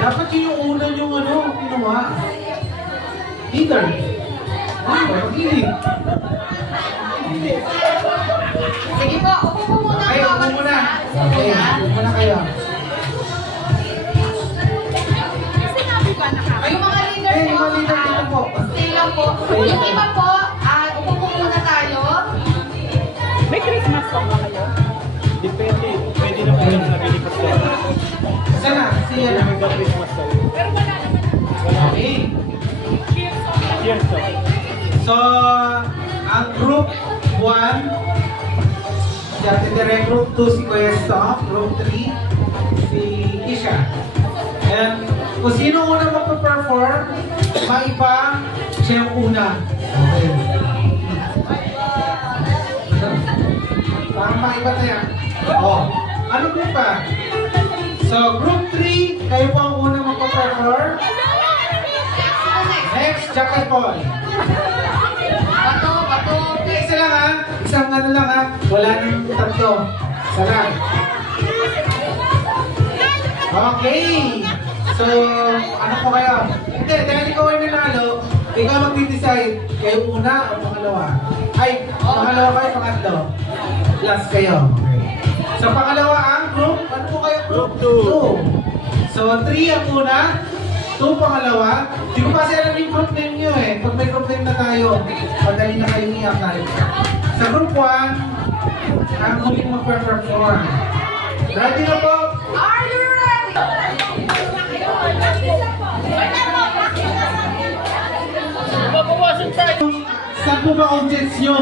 Dapat yun yung una yung ano, ginawa. Peter. Ano ba? Pag-ilig. Sige po, upo po muna Ay, po. upo muna. Okay, upo muna kayo. Yung mga leader Eh, po, yung mga leader dito po. stay lang po. Yung iba po, upo po muna tayo. May Christmas song ba kayo? Depende. Pwede na po yung nabilipas ko. Saan na? Siya na. May Christmas song. Pero wala naman. Okay. Cheers song. So, ang group 1, si Ate Tere, group 2 si Kuya Stock, group 3 si Isha. And kung sino una magpa-perform, maiba, siya yung una. Okay. Parang maiba na yan. Oh. Ano group pa? So, group 3, kayo po ang una magpa-perform. Next, Jack and Paul. Bato, bato. Isa lang ha. Isang ano lang ha. Wala nang tatlo. Isa lang. Okay. So, ano po kayo? Hindi, dahil ikaw ay nanalo, ikaw mag-decide. Kayo una o pangalawa? Ay, pangalawa kayo, pangatlo. Last kayo. Okay. So, pangalawa ang group. Ano po kayo? Group 2. So, 3 ang una. 2 pangalawa. Hindi ko kasi alam yung group name nyo eh. Pag may group name na tayo, madali na kayo i-apply. Sa group 1, ang huling mag-perform. Ready na po? Are you ready? Mabawasan tayo. Saan po ba audience nyo?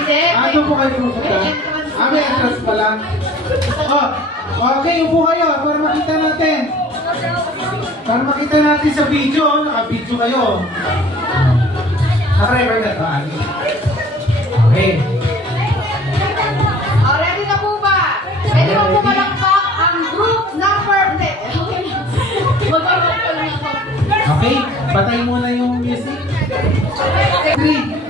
Hindi. Ano po kayo pumunta? May entrance pala. Oh, okay, upo kayo para makita natin. Para makita natin sa video, naka-video kayo. Naka-record na ito. Okay. Ready na po ba? Ready na po malakpak ang group number... Hindi. Mag-rock pa lang ako. Okay, patay muna yung music. 3.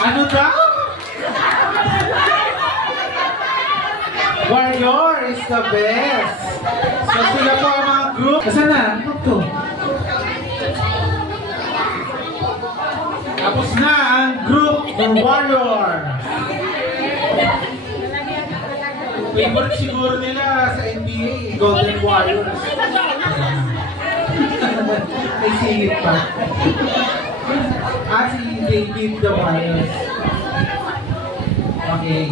Ano daw? Warrior is the best. So sila po ang mga group. Saan na? Ano to? Tapos na ang group ng Warrior. Favorite siguro nila sa NBA, Golden Warriors. May singit pa. Si David the Warriors. Okay.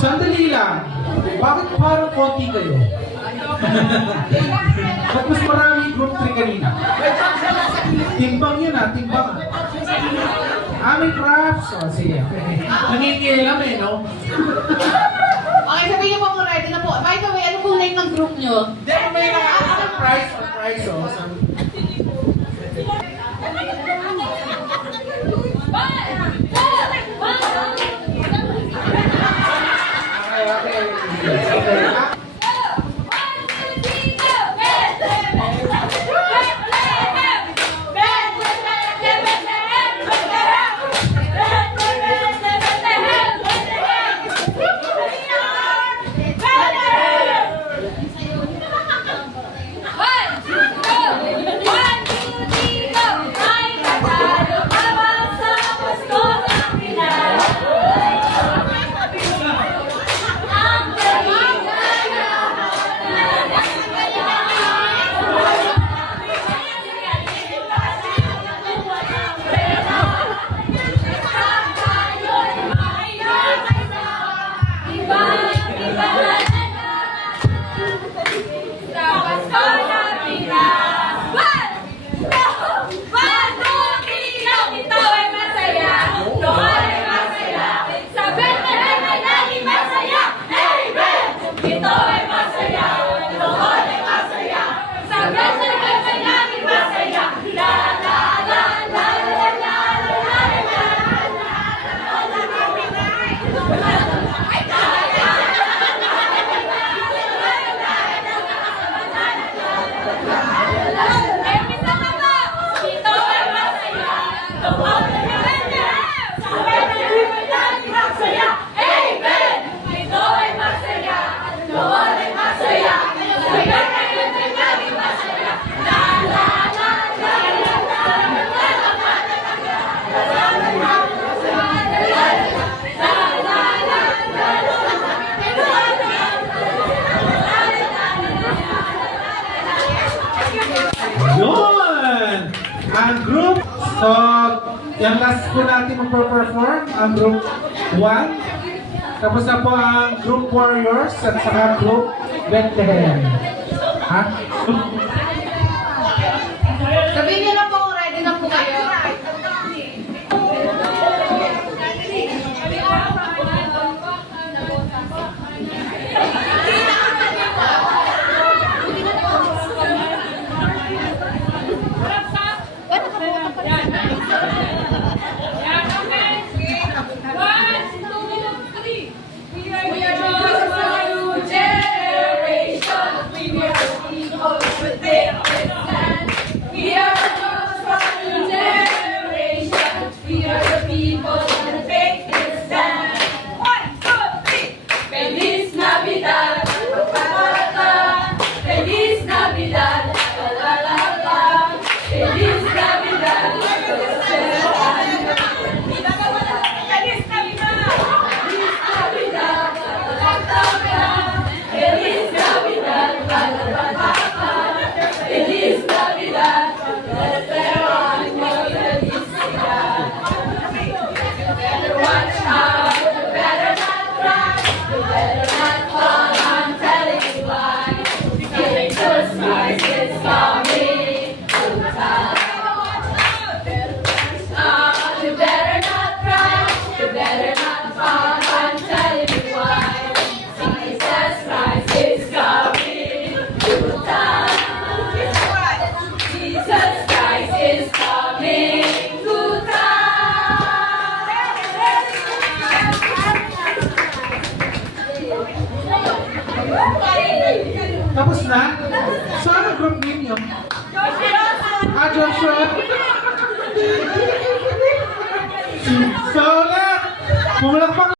Sandali lang. Bakit parang konti kayo? Ba't mas marami group 3 kanina? Timbang yun timbang. May props. O, sige. Nangingilam no? Okay, sabihin niyo po kung ready na po. By the way, ano pong name ng group niyo? Then may surprise. Okay. Ang group, so, yung last po natin magpo-perform, ang group 1. Tapos na po ang group Warriors at saka group Bethlehem. Ha? Sabihin niyo na po kung ready na po kayo. Feliz Navidad, Feliz Navidad, la la la. Feliz Navidad, Feliz Navidad, Feliz Navidad, Feliz Navidad, tercero año de felicidad. You better watch out, you better not cry, you better not fall, I'm telling you why. Christmas is coming to town. You better not cry, you better not fall, I'm telling you why. Jesus Christ is coming to town. Jesus Christ is coming to town. Tapos na? So, ano group ninyo? Joshua. So, ulit! Pumalakpak